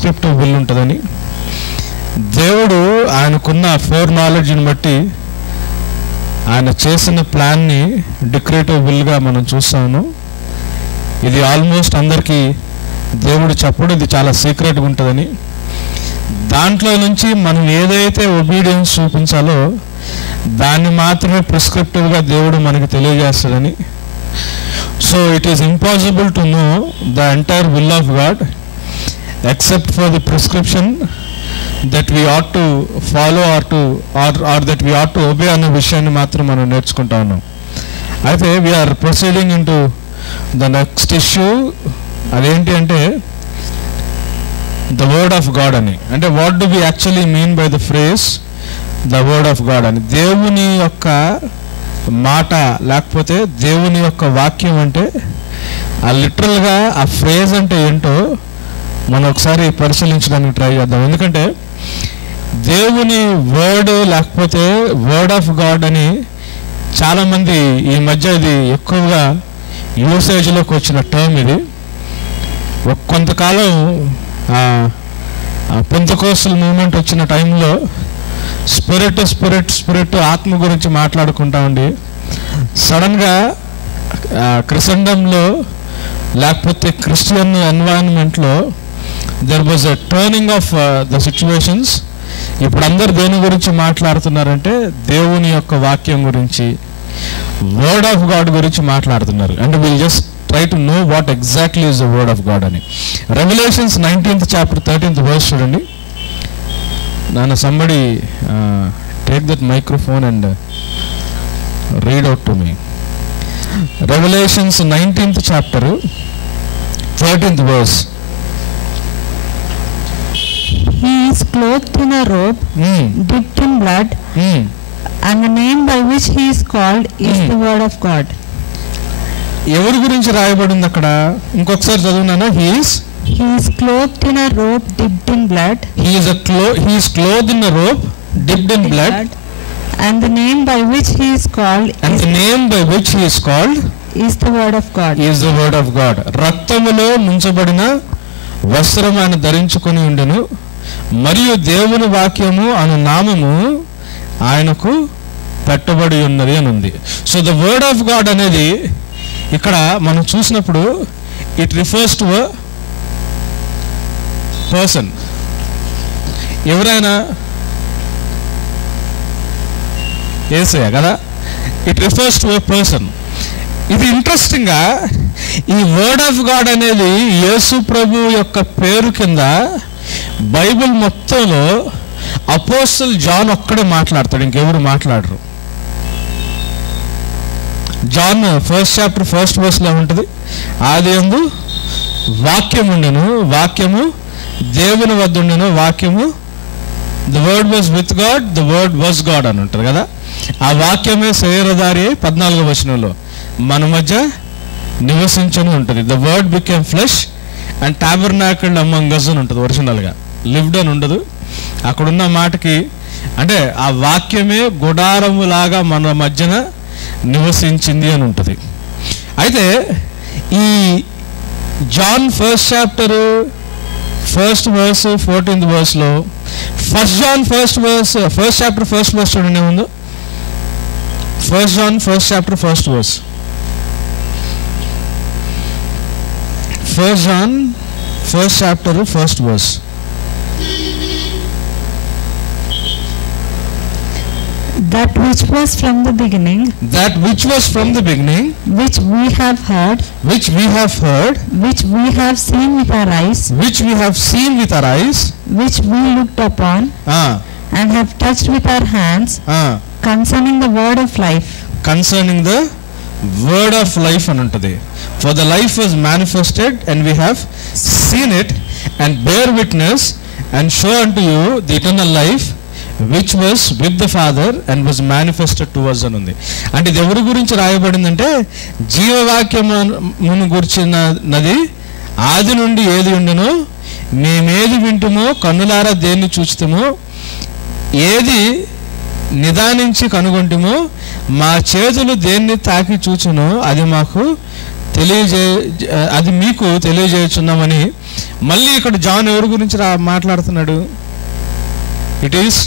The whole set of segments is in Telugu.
ప్రిస్క్రిప్టివ్ విల్ ఉంటుందని. దేవుడు ఆయనకున్న ఫోర్ నాలెడ్జ్ని బట్టి ఆయన చేసిన ప్లాన్ని డిక్రేటివ్ విల్గా మనం చూస్తాము. ఇది ఆల్మోస్ట్ అందరికీ దేవుడు చెప్పడం ఇది చాలా సీక్రెట్గా ఉంటుందని, దాంట్లో నుంచి మనం ఏదైతే ఒబీడియన్స్ చూపించాలో దాన్ని మాత్రమే ప్రిస్క్రిప్టివ్గా దేవుడు మనకి తెలియజేస్తాడని. So it is impossible to know the entire will of God except for the prescription that we ought to follow or that we ought to obey అన్న విషయాన్ని మాత్రం మనం నేర్చుకుంటా ఉన్నాం. అయితే we are proceeding in to the next issue. అదేంటి అంటే ద వర్డ్ ఆఫ్ గాడ్ అని. అంటే what do we actually mean by the phrase the word of God అని. దేవుని యొక్క మాట లేకపోతే దేవుని యొక్క వాక్యం అంటే ఆ లిటరల్గా ఆ ఫ్రేజ్ అంటే ఏంటో మనం ఒకసారి పరిశీలించడానికి ట్రై చేద్దాం. ఎందుకంటే దేవుని వర్డ్ లేకపోతే వర్డ్ ఆఫ్ గాడ్ అని చాలామంది ఈ మధ్య ఇది ఎక్కువగా యూసేజ్లోకి వచ్చిన టర్మ్. ఇది కొంతకాలం పెంతెకోస్తల్ మూవ్మెంట్ వచ్చిన టైంలో స్పిరిట్ ఆత్మ గురించి మాట్లాడుకుంటా ఉండి సడన్గా క్రిస్టండంలో లేకపోతే క్రిస్టియన్ ఎన్వైరన్మెంట్లో there was a turning of the situations. ఇప్పుడు అందరు దేని గురించి మాట్లాడుతున్నారంటే దేవుని యొక్క వాక్యం గురించి, వర్డ్ ఆఫ్ గాడ్ గురించి మాట్లాడుతున్నారు. And will just try to know what exactly is the word of God అని. Revelations 19th chapter 13th verse చూడండి. Nana somebody take that microphone and read out to me. Revelations 19th chapter 13th verse. He is clothed in a robe dipped in blood, and the name by which he is called is the word of God. ఎవరి గురించి రాయబడింది అక్కడ? ఇంకొకసారి చదువునానా. He is clothed in a robe dipped in blood. He is clothed in a robe dipped in blood, and the name by which he is called is the word of God. Is the word of God. రక్తములో ముంచబడిన వస్త్రం ఆయన ధరించుకొని ఉండెను, మరియు దేవుని వాక్యము అను నామము ఆయనకు పెట్టబడి ఉన్నది అని ఉంది. So the word of God అనేది ఇక్కడ మనం చూసినప్పుడు it refers to a person. ఎవరైనా యేసయ్య కదా, it refers to a person. ఇది ఇంట్రెస్టింగ్గా ఈ వర్డ్ ఆఫ్ గాడ్ అనేది యేసు ప్రభు యొక్క పేరు కింద బైబిల్ మొత్తంలో అపోస్టల్ జాన్ ఒక్కడే మాట్లాడతాడు, ఇంకెవరు మాట్లాడరు. John 1st chapter 1st verse ఉంటుంది, ఆదియందు వాక్యం ఉండెను, వాక్యము దేవుని వద్ద ఉండెను, వాక్యము the word was with God, the word was God అని ఉంటుంది కదా. ఆ వాక్యమే శరీరధారి 14వ వచనంలో మన మధ్య నివసించని ఉంటుంది. The word became flesh and tabernacled among us అని ఉంటుంది. ఒరిజినల్గా లివ్డ్ అని ఉండదు. అక్కడున్న మాటకి అంటే ఆ వాక్యమే గుడారములాగా మన మధ్యన నివసించింది అని ఉంటుంది. అయితే ఈ John 1st chapter 1st verse 14th verseలో 1 John 1st chapter 1st verse చూడండి ఏముందో. 1 John 1st chapter 1st verse. 1 John 1st chapter 1st verse. That which was from the beginning, which we have heard, which we have seen with our eyes, which we looked upon, and have touched with our hands, concerning the word of life. అని ఉంటుంది. For the life was manifested, and we have seen it, and bear witness, and show unto you the eternal life, which was with the Father and was manifested to us అని ఉంది. అంటే ఇది ఎవరి గురించి రాయబడిందంటే జీవవాక్యమును గురించినది. ఆది నుండి ఏది ఉండెనో, మేమేది వింటుమో, కన్నులారా దేన్ని చూచుతామో, ఏది నిదానించి కనుగొంటుమో, మా చేతులు దేన్ని తాకి చూచునో అది మీకు తెలియజేయుచున్నామని మళ్ళీ ఇక్కడ జాన్ ఎవరి గురించి మాట్లాడుతున్నాడు? ఇట్ ఈస్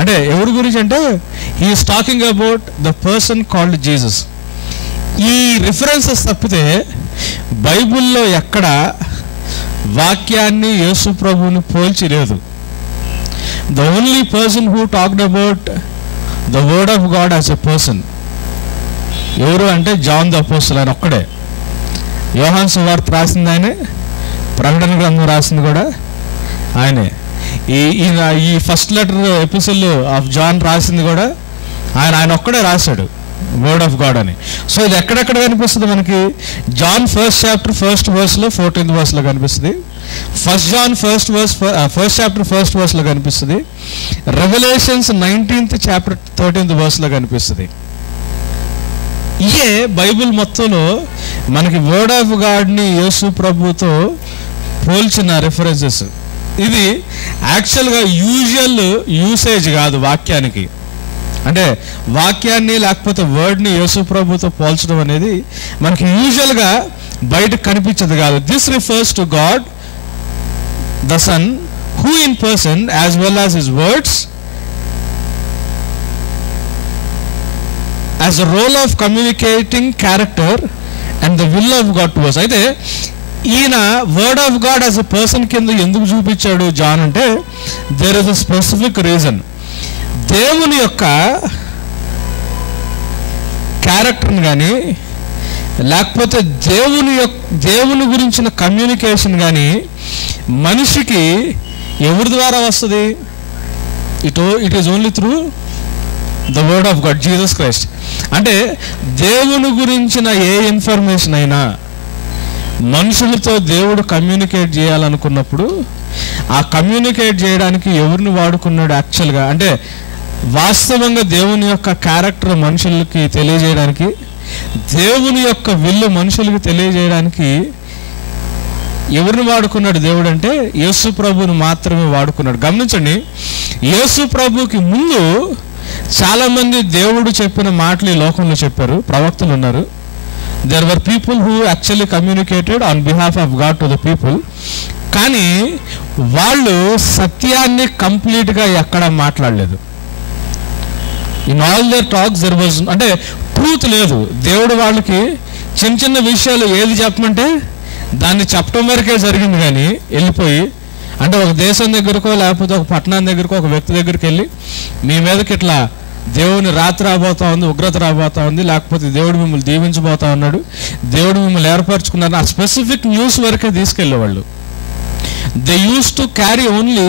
అంటే ఎవరి గురించి అంటే he's talking about the person called Jesus. ఈ రిఫరెన్సెస్ తప్పితే బైబిల్లో ఎక్కడ వాక్యాన్ని యేసు ప్రభువుని పోల్చి లేదు. The only person who talked about the word of God as a person ఎవరు అంటే జాన్ ద అపోస్టల్. ఆయన ఒక్కడే. యోహాను సువార్త రాసింది ఆయనే, ప్రకటన గ్రంథం రాసింది కూడా ఆయనే. ఈ first letter episode of John రాసింది కూడా ఆయన ఒక్కడే రాశాడు వర్డ్ ఆఫ్ గాడ్ అని. సో ఇది ఎక్కడెక్కడ కనిపిస్తుంది మనకి? John 1st chapter 1st verse 14th verse కనిపిస్తుంది. 1 John 1st chapter 1st verse కనిపిస్తుంది. Revolutions 19th chapter 13th verse కనిపిస్తుంది. ఇయే బైబిల్ మొత్తంలో మనకి వర్డ్ ఆఫ్ గాడ్ని యేసు ప్రభుతో పోల్చిన రిఫరెన్సెస్. ఇది యాక్చువల్గా యూజువల్ యూసేజ్ కాదు వాక్యానికి. అంటే వాక్యాన్ని లేకపోతే వర్డ్ని యేసు ప్రభుతో పోల్చడం అనేది మనకి యూజువల్గా బయటకు కనిపించదు కాదు. This refers to God the Son who in person as well as his words as a role of communicating character and the will of God to us. అయితే ఈయన word of God as a person కింద ఎందుకు చూపించాడు జాన్ అంటే there is a specific reason. దేవుని యొక్క క్యారెక్టర్ని కానీ లేకపోతే దేవుని గురించిన కమ్యూనికేషన్ కానీ మనిషికి ఎవరి ద్వారా వస్తుంది? It is only through the word of God, Jesus Christ. అంటే దేవుని గురించిన ఏ ఇన్ఫర్మేషన్ అయినా మనుషులతో దేవుడు కమ్యూనికేట్ చేయాలనుకున్నప్పుడు ఆ కమ్యూనికేట్ చేయడానికి ఎవరిని వాడుకున్నాడు యాక్చువల్గా అంటే వాస్తవంగా దేవుని యొక్క క్యారెక్టర్ మనుషులకి తెలియజేయడానికి, దేవుని యొక్క విల్లు మనుషులకి తెలియజేయడానికి ఎవరిని వాడుకున్నాడు దేవుడు అంటే యేసు ప్రభువుని మాత్రమే వాడుకున్నాడు. గమనించండి, యేసు ప్రభుకి ముందు చాలామంది దేవుడు చెప్పిన మాటలు ఈ లోకంలో చెప్పారు, ప్రవక్తలు ఉన్నారు. There were people who actually communicated on behalf of God to the people. కానీ వాళ్ళు సత్యాన్ని కంప్లీట్గా ఎక్కడ మాట్లాడలేదు. In all their talks there was అంటే ట్రూత్ లేదు. దేవుడు వాళ్ళకి చిన్న చిన్న విషయాలు ఏది చెప్పమంటే దాన్ని చెప్పడం వరకే జరిగింది కానీ వెళ్ళిపోయి అంటే ఒక దేశం దగ్గరకో లేకపోతే ఒక పట్టణం దగ్గరకో ఒక వ్యక్తి దగ్గరికి వెళ్ళి మీ మీదకి ఇట్లా దేవుని రాత్రి రాబోతా ఉంది, ఉగ్రత రాబోతా ఉంది, లేకపోతే దేవుడు మిమ్మల్ని దీవించబోతా ఉన్నాడు, దేవుడు మిమ్మల్ని ఏర్పరచుకున్నారు, ఆ స్పెసిఫిక్ న్యూస్ వరకే తీసుకెళ్ళేవాళ్ళు. They use to carry only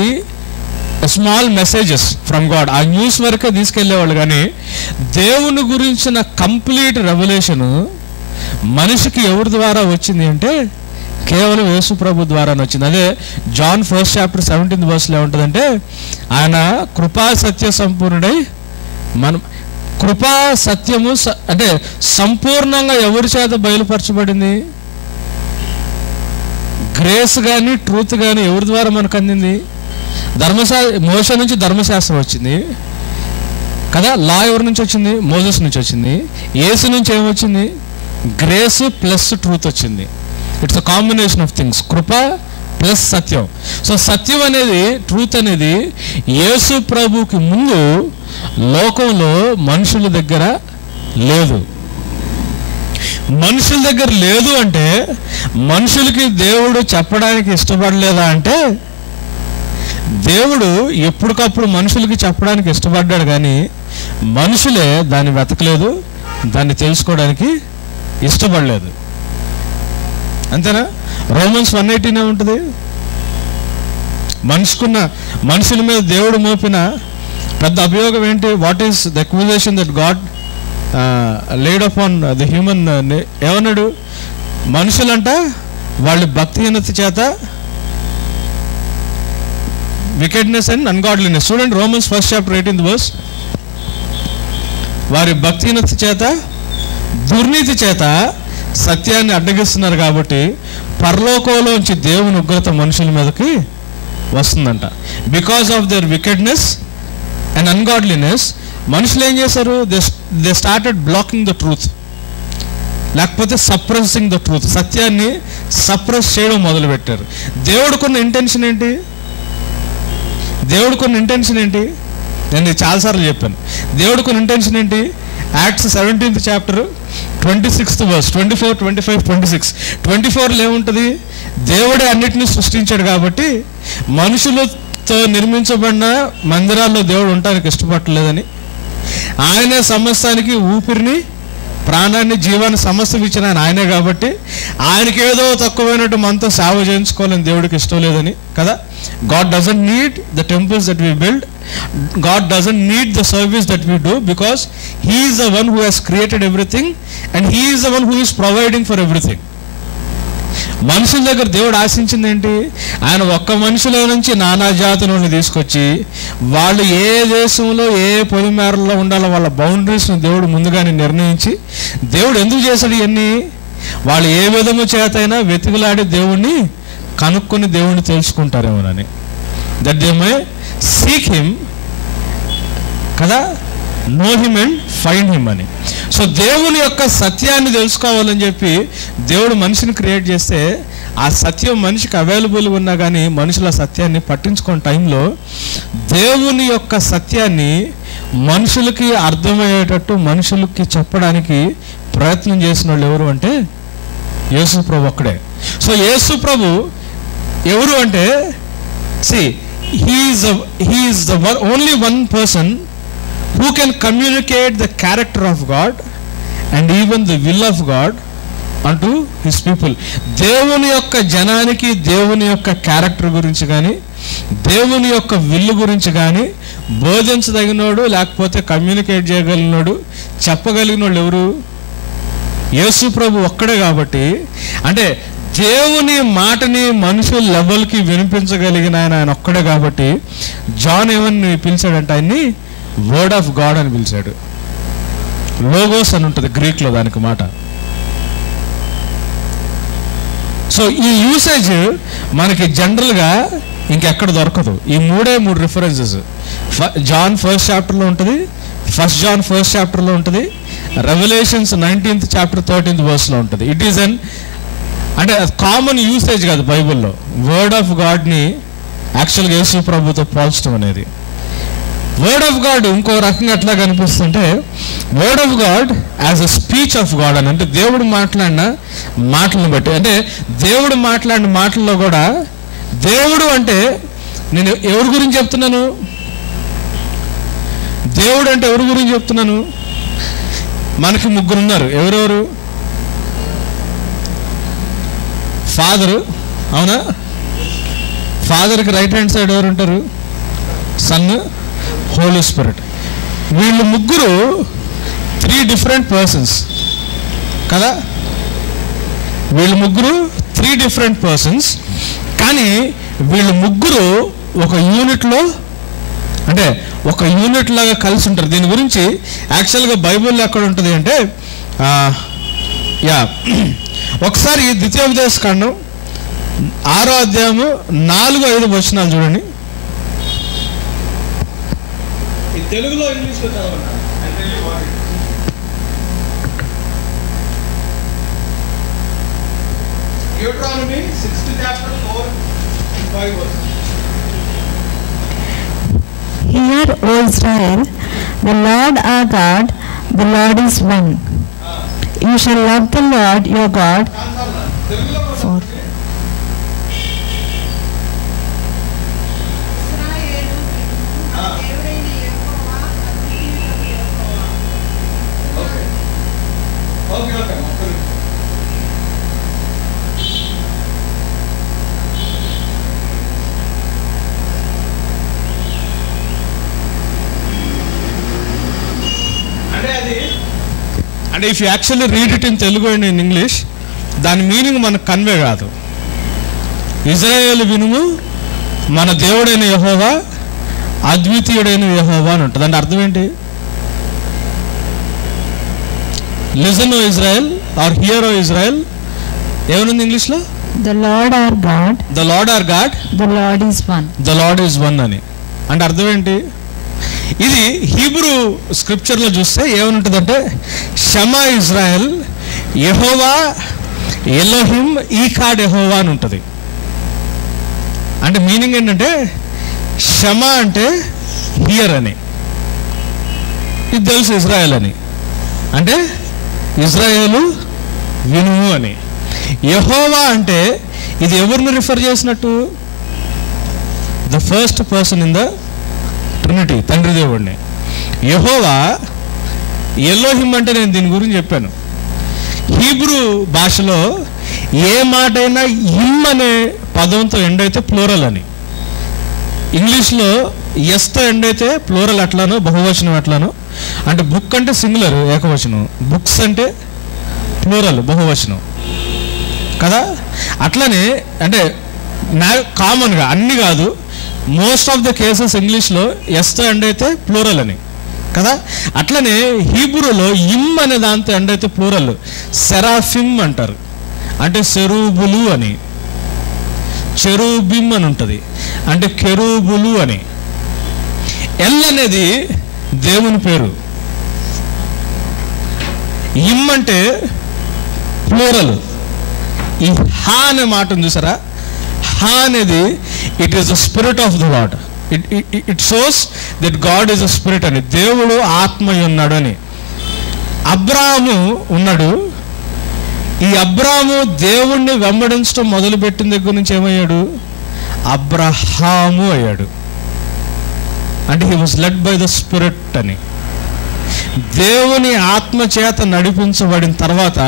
small messages from God. ఆ న్యూస్ వరకే తీసుకెళ్లేవాళ్ళు. కానీ దేవుని గురించిన కంప్లీట్ రెవల్యూషన్ మనిషికి ఎవరి ద్వారా వచ్చింది అంటే కేవలం యేసు ప్రభు ద్వారానే వచ్చింది. అదే John 1st chapter 17th verse ఏముంటుందంటే ఆయన కృపా సత్య సంపూర్ణుడై మనం కృపా సత్యము అంటే సంపూర్ణంగా ఎవరి చేత బయలుపరచబడింది? గ్రేస్ కానీ ట్రూత్ కానీ ఎవరి ద్వారా మనకు అందింది? మోషే నుంచి ధర్మశాస్త్రం వచ్చింది కదా. లా ఎవరి నుంచి వచ్చింది? మోసెస్ నుంచి వచ్చింది. యేసు నుంచి ఏమొచ్చింది? గ్రేస్ ప్లస్ ట్రూత్ వచ్చింది. It's a combination of things, కృప ప్లస్ సత్యం. సో సత్యం అనేది, ట్రూత్ అనేది యేసు ప్రభుకి ముందు లోకంలో మనుషుల దగ్గర లేదు. మనుషుల దగ్గర లేదు అంటే మనుషులకి దేవుడు చెప్పడానికి ఇష్టపడలేదా అంటే దేవుడు ఎప్పటికప్పుడు మనుషులకి చెప్పడానికి ఇష్టపడ్డాడు కానీ మనుషులే దాన్ని వెతకలేదు, దాన్ని తెలుసుకోవడానికి ఇష్టపడలేదు. అంతేనా? రోమన్స్ 1:18 ఉంటుంది. మనుషుల మీద దేవుడు మోపిన పెద్ద అభియోగం ఏంటి? What is the accusation that God laid upon the human? ఏమన్నాడు? మనుషులంట వాళ్ళ భక్తిహీనత చేత వికెడ్నెస్ అండ్ అన్గాడ్లీనెస్. చూడండి Romans 1st chapter 18th verse. వారి భక్తిహీనత చేత, దుర్నీతి చేత సత్యాన్ని అడ్డగిస్తున్నారు కాబట్టి పరలోకంలోంచి దేవుని ఉగ్రత మనుషుల మీదకి వస్తుందంట. Because of their wickedness and ungodliness మనుషులు ఏం చేశారు? They started blocking the truth, లేకపోతే సప్రెసింగ్ ద ట్రూత్. సత్యాన్ని సప్రెస్ చేయడం మొదలుపెట్టారు. దేవుడికున్న ఇంటెన్షన్ ఏంటి? దేవుడికున్న ఇంటెన్షన్ ఏంటి? నేను చాలాసార్లు చెప్పాను. దేవుడికున్న ఇంటెన్షన్ ఏంటి? Acts 17th chapter 26th verse 24, 25, 26. 24లో ఏముంటుంది? దేవుడే అన్నిటినీ సృష్టించాడు కాబట్టి మనుషులతో నిర్మించబడిన మందిరాల్లో దేవుడు ఉండడానికి ఇష్టపడలేదని, ఆయనే సమస్తానికి ఊపిరిని, ప్రాణాన్ని, జీవాన్ని సమస్తం ఇచ్చిన ఆయనే కాబట్టి ఆయనకి ఏదో తక్కువైనట్టు మనతో సేవ చేయించుకోవాలని దేవుడికి ఇష్టం లేదని కదా. God doesn't need the temples that we build. God doesn't need the service that we do, because He is the one who has created everything and He is the one who is providing for everything. మనుషుల దగ్గర దేవుడు ఆశించింది ఏంటి? ఆయన ఒక్క మనుషుల నుంచి నానా జాతులను తీసుకొచ్చి వాళ్ళు ఏ దేశంలో ఏ పొలిమేరలో ఉండాలో వాళ్ళ బౌండరీస్ని దేవుడు ముందుగానే నిర్ణయించి, దేవుడు ఎందుకు చేశాడు ఇవన్నీ? వాళ్ళు ఏ విధము చేతైనా వెతుకులాడి దేవుణ్ణి కనుక్కొని దేవుణ్ణి తెలుసుకుంటారేమోనని. That they may seek him కదా, know him and find him అని. సో దేవుని యొక్క సత్యాన్ని తెలుసుకోవాలని చెప్పి దేవుడు మనిషిని క్రియేట్ చేస్తే, ఆ సత్యం మనిషికి అవైలబుల్గా ఉన్నా కానీ మనుషుల సత్యాన్ని పట్టించుకునే టైంలో దేవుని యొక్క సత్యాన్ని మనుషులకి అర్థమయ్యేటట్టు మనుషులకి చెప్పడానికి ప్రయత్నం చేసిన వాళ్ళు ఎవరు అంటే యేసు ప్రభు ఒక్కడే. సో యేసు ప్రభు ఎవరు అంటే, he is the only one person who can communicate the character of God and even the will of God unto his people. దేవుని యొక్క జనానికి దేవుని యొక్క క్యారెక్టర్ గురించి కానీ దేవుని యొక్క విల్లు గురించి కానీ బోధించదగినోడు, లేకపోతే కమ్యూనికేట్ చేయగలిగినోడు, చెప్పగలిగినోడు ఎవరు? యేసు ప్రభు ఒక్కడే. కాబట్టి అంటే దేవుని మాటని మనుషుల లెవెల్కి వినిపించగలిగిన ఆయన ఒక్కడే. కాబట్టి జాన్ ఏమని పిలిచాడంటే ఆయన్ని వర్డ్ ఆఫ్ గాడ్ అని పిలిచాడు. లోగోస్ అని ఉంటుంది గ్రీక్లో దానికి మాట. సో ఈ యూసేజ్ మనకి జనరల్గా ఇంకెక్కడ దొరకదు. ఈ మూడు రిఫరెన్సెస్ జాన్ 1st chapterలో ఉంటుంది, 1 John 1st chapterలో ఉంటుంది, రెవల్యూషన్స్ 19th chapter 13th verseలో ఉంటుంది. ఇట్ ఈస్ అంటే కామన్ యూసేజ్ కాదు బైబిల్లో వర్డ్ ఆఫ్ గాడ్ని యాక్చువల్గా యేసు ప్రభుతో పోల్చడం అనేది. వర్డ్ ఆఫ్ గాడ్ ఇంకో రకంగా ఎట్లా కనిపిస్తుంటే, word of God as a speech of God అని. అంటే దేవుడు మాట్లాడిన మాటలను బట్టి, అంటే దేవుడు మాట్లాడిన మాటల్లో కూడా దేవుడు అంటే నేను ఎవరి గురించి చెప్తున్నాను? దేవుడు అంటే ఎవరి గురించి చెప్తున్నాను? మనకి ముగ్గురు ఉన్నారు. ఎవరెవరు? ఫాదరు, అవునా? ఫాదర్కి రైట్ హ్యాండ్ సైడ్ ఎవరు ఉంటారు? Son, Holy Spirit. వీళ్ళు ముగ్గురు 3 different persons కదా. వీళ్ళు ముగ్గురు 3 different persons, కానీ వీళ్ళు ముగ్గురు ఒక యూనిట్లో, అంటే ఒక యూనిట్ లాగా కలిసి ఉంటారు. దీని గురించి యాక్చువల్గా బైబిల్లో ఎక్కడ ఉంటుంది అంటే, ఒకసారి ద్వితీయోపదేశకాండం 6వ అధ్యాయము 4-5 వచనాలు చూడండి. తెలుగులో ఇంగ్లీష్లో చదవండి. Deuteronomy 6th chapter 4 and 5 verses. Hear, O Israel, the Lord our God, the Lord is one. You shall love the Lord your God. For అంటే if you actually read it in Telugu and in English, దాని మీనింగ్ మనకు కన్వే కాదు. ఇజ్రాయేలు వినుము, మన దేవుడైన యెహోవా, అద్వితీయుడైన యెహోవా అని ఉంటుంది. అంటే అర్థం ఏంటి? Listen O Israel or hear O Israel. ఏమనుంది ఇంగ్లీష్లో? the Lord our God, the Lord our God, the Lord is one. The Lord is one అని. అంటే అర్థం ఏంటి? ఇది హీబ్రూ స్క్రిప్చర్లో చూస్తే ఏమనుంటుందంటే, షమా ఇజ్రాయెల్, యెహోవా ఎలోహిం ఈకాడ్ యెహోవా అని ఉంటుంది. అంటే మీనింగ్ ఏంటంటే షమ అంటే హియర్ అని, ఇది తెలుసు ఇజ్రాయెల్ అని, అంటే ఇజ్రాయేలు వినుము అని. యెహోవా అంటే ఇది ఎవరిని రిఫర్ చేసినట్టు? The first person in the Trinity, తండ్రి దేవుడిని. యెహోవా ఎలోహిం అంటే నేను దీని గురించి చెప్పాను. హీబ్రూ భాషలో ఏ మాట అయినా ఇమ్ అనే పదంతో ఎండ్ అయితే ప్లూరల్ అని, ఇంగ్లీష్లో ఎస్తో ఎండ్ అయితే ప్లూరల్ అట్లానో బహువచనం అట్లానో. అంటే బుక్ అంటే సింగులర్ ఏకవచనం, బుక్స్ అంటే ప్లూరల్ బహువచనం కదా. అట్లనే అంటే కామన్గా అన్ని కాదు, మోస్ట్ ఆఫ్ ద కేసెస్ ఇంగ్లీష్లో ఎస్తో ఎండ్ అయితే ప్లూరల్ అని కదా. అట్లనే హీబ్రూలో ఇమ్ అనే దాంతో ఎండ్ అయితే ప్లూరల్, సెరాఫిమ్ అంటారు, అంటే సెరూబులు అని. చెరూబిమ్ అని ఉంటుంది, అంటే కెరూబులు అని. ఎల్ అనేది దేవుని పేరు, ఇమ్ అంటే ప్లూరల్. ఈ హా అనే మాట చూసారా, హా అనేది it is the spirit of the lord. It shows that God is a spirit అని, దేవుడు ఆత్మ ఉన్నాడు అని. అబ్రాహాము ఉన్నాడు. ఈ అబ్రాహాము దేవుణ్ణి వెంబడించడం మొదలుపెట్టిన దగ్గర నుంచి ఏమయ్యాడు? అబ్రహాము అయ్యాడు. అంటే he was led by the spirit అని. దేవుని ఆత్మ చేత నడిపించబడిన తర్వాత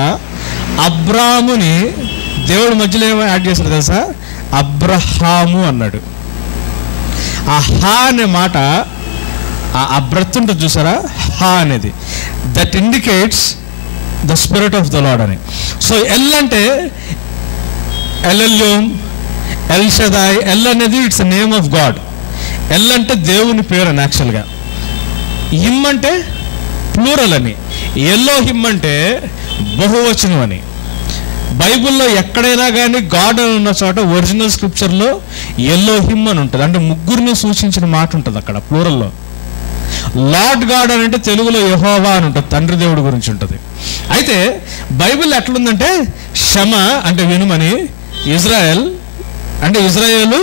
అబ్రాహాముని దేవుడి మధ్యలో ఏమో యాడ్ చేశాడు తెలుసా? అబ్రహాము అన్నాడు. ఆ హా అనే మాట, ఆ బ్రెత్ ఉంటుంది చూసారా, హా అనేది, that indicates the spirit of the lord అని. సో ఎల్ అంటే ఎల్ఎల్యూమ్, ఎల్ షదాయ్. ఎల్ అనేది its name of God. L అంటే దేవుని పేరు అని యాక్చువల్గా. హిమ్ అంటే ప్లూరల్ అని. ఎలోహిమ్ అంటే బహువచనం అని. బైబిల్లో ఎక్కడైనా కానీ గాడ్ అని ఉన్న చోట ఒరిజినల్ స్క్రిప్చర్లో ఎలోహిమ్ అని ఉంటుంది, అంటే ముగ్గురిని సూచించిన మాట ఉంటుంది అక్కడ ప్లూరల్లో. లార్డ్ గాడ్ అని అంటే తెలుగులో యెహోవా అని ఉంటుంది, తండ్రి దేవుడి గురించి ఉంటుంది. అయితే బైబిల్ ఎట్లుందంటే షమ అంటే వినుమని, ఇజ్రాయెల్ అంటే ఇజ్రాయేలు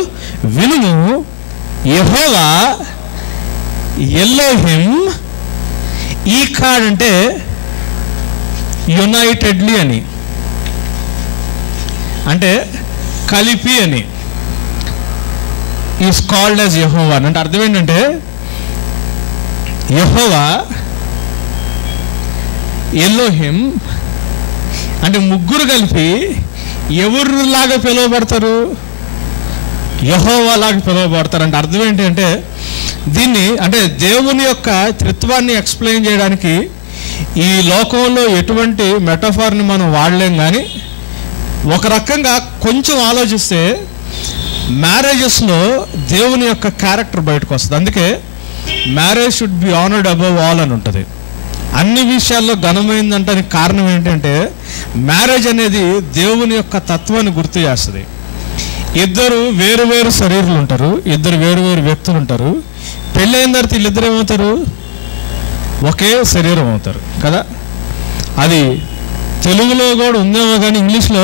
వినుము, యెహోవా, ఎలోహిం, ఈకాడ్ అంటే యునైటెడ్లీ అని, అంటే కలిపి అని. ఈస్ కాల్డ్ యాజ్ యెహోవా అంటే అర్థం ఏంటంటే యెహోవా, ఎలోహిం అంటే ముగ్గురు కలిపి ఎవరిలాగా పిలువబడతారు? యెహోవా లాగా పిలువబడతారు. అంటే అర్థం ఏంటంటే దీన్ని అంటే దేవుని యొక్క త్రిత్వాన్ని ఎక్స్ప్లెయిన్ చేయడానికి ఈ లోకంలో ఎటువంటి మెటాఫార్ని మనం వాడలేం. కానీ ఒక రకంగా కొంచెం ఆలోచిస్తే మ్యారేజెస్లో దేవుని యొక్క క్యారెక్టర్ బయటకు వస్తుంది. అందుకే marriage should be honoured above all అని ఉంటుంది. అన్ని విషయాల్లో ఘనమైందంటానికి కారణం ఏంటంటే మ్యారేజ్ అనేది దేవుని యొక్క తత్వాన్ని గుర్తు చేస్తుంది. ఇద్దరు వేరు వేరు శరీరాలు ఉంటారు, ఇద్దరు వేరు వేరు వ్యక్తులు ఉంటారు. పెళ్ళైన తర్వాత వీళ్ళిద్దరు ఏమవుతారు? ఒకే శరీరం అవుతారు కదా. అది తెలుగులో కూడా ఉందేమో కానీ ఇంగ్లీష్లో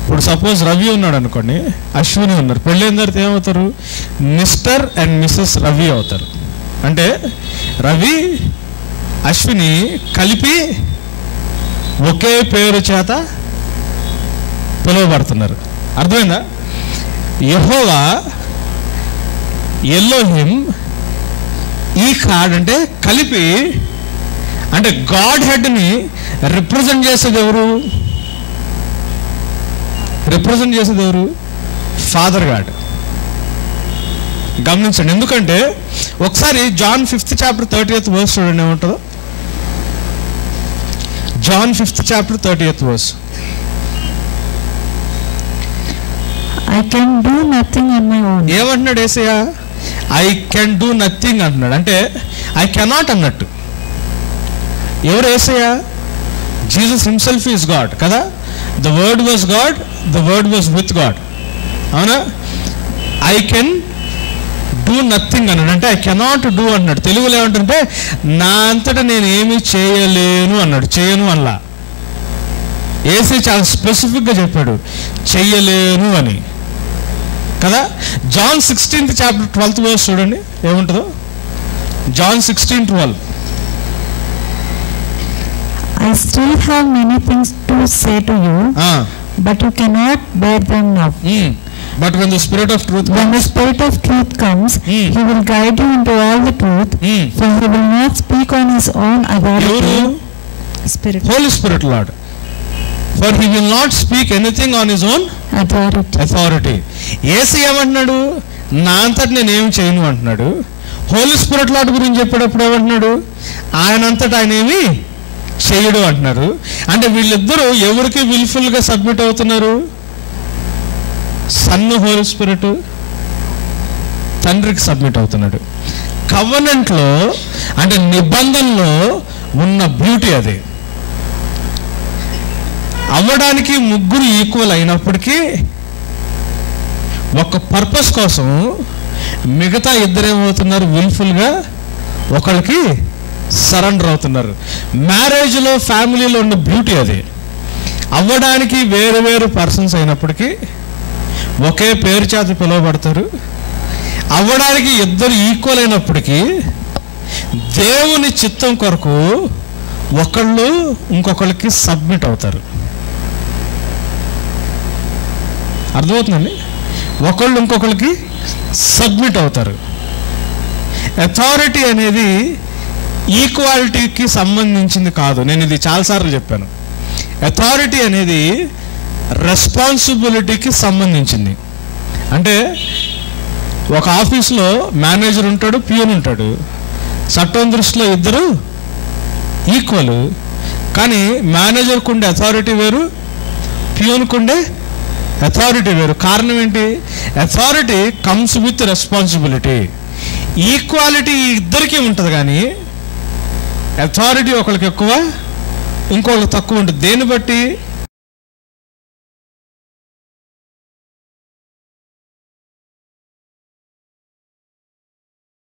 ఇప్పుడు సపోజ్ రవి ఉన్నాడు అనుకోండి, అశ్విని ఉన్నారు, పెళ్ళైన తర్వాత ఏమవుతారు? మిస్టర్ అండ్ మిస్సెస్ రవి అవుతారు. అంటే రవి అశ్విని కలిపి ఒకే పేరు చేత పిలువబడుతున్నారు. అర్థమైందా? యెహోవా, ఎలోహిం, ఈకాడ్ అంటే కలిపి, అంటే గాడ్ హెడ్ని రిప్రజెంట్ చేసేది ఎవరు? Father God. గమనించండి, ఎందుకంటే ఒకసారి John 5th chapter 30th verse చూడండి ఏమంటుందో. John 5th chapter 30th verse. I can do nothing on my own. ఏమంటున్నాడు యేసయ్య? ఐ కెన్ డూ నథింగ్ అంటున్నాడు. అంటే ఐ కెనాట్ అన్నట్టు. ఎవరు యేసయ్య? జీసస్ హిమ్సెల్ఫ్ ఈజ్ గాడ్ కదా. The word was God, the word was with God. అవునా? ఐ కెన్ డూ నథింగ్ అన్నాడు. అంటే ఐ కెనాట్ డూ అన్నాడు. తెలుగులో ఏమంటుంటే నా అంతటా నేను ఏమీ చేయలేను అన్నాడు. చేయను అలా. యేసు చాలా స్పెసిఫిక్గా చెప్పాడు, చెయ్యలేను అని కదా. John 16th chapter 12th verse చూడండి ఏముంటుందో. John 16:12. I still have many things to say to you, but you cannot bear them now. But when the Spirit of truth comes, when the Spirit of truth comes, He will guide you into all the truth, for He will not speak on His own authority. Spirit. Holy Spirit, Lord. For He will not speak anything on His own authority. యేసు ఏమంటున్నాడు? నా అంతటి నేనేం చేయను అంటున్నాడు. హోలీ స్పిరిట్ లార్డ్ గురించి చెప్పేటప్పుడు ఏమంటున్నాడు? ఆయనంతటా ఆయన ఏమి చేయడు అంటున్నారు. అంటే వీళ్ళిద్దరూ ఎవరికి విల్ఫుల్గా సబ్మిట్ అవుతున్నారు? సన్ను హోలీ స్పిరిట్ తండ్రికి సబ్మిట్ అవుతున్నాడు. కవనెంట్లో అంటే నిబంధనలో ఉన్న బ్యూటీ అది. అవ్వడానికి ముగ్గురు ఈక్వల్ అయినప్పటికీ ఒక పర్పస్ కోసం మిగతా ఇద్దరేమవుతున్నారు? విల్ఫుల్గా ఒకళ్ళకి సరెండర్ అవుతున్నారు. మ్యారేజ్లో ఫ్యామిలీలో ఉన్న బ్యూటీ అది. అవ్వడానికి వేరు వేరు పర్సన్స్ అయినప్పటికీ ఒకే పేరు చేత పిలువబడతారు. అవ్వడానికి ఇద్దరు ఈక్వల్ అయినప్పటికీ దేవుని చిత్తం కొరకు ఒకళ్ళు ఇంకొకళ్ళకి సబ్మిట్ అవుతారు. అర్థమవుతుందండి? ఒకళ్ళు ఇంకొకళ్ళకి సబ్మిట్ అవుతారు. అథారిటీ అనేది ఈక్వాలిటీకి సంబంధించింది కాదు. నేను ఇది చాలాసార్లు చెప్పాను. అథారిటీ అనేది రెస్పాన్సిబిలిటీకి సంబంధించింది. అంటే ఒక ఆఫీస్లో మేనేజర్ ఉంటాడు, పియూన్ ఉంటాడు. చట్టం దృష్టిలో ఇద్దరు ఈక్వల్. కానీ మేనేజర్కు ఉండే అథారిటీ వేరు, పియూన్కు ఉండే అథారిటీ వేరు. కారణం ఏంటి? Authority comes with responsibility. Equality ఇద్దరికీ ఉంటుంది, కానీ అథారిటీ ఒకరికి ఎక్కువ ఇంకొకరికి తక్కువ ఉంటుంది. దేన్ని బట్టి?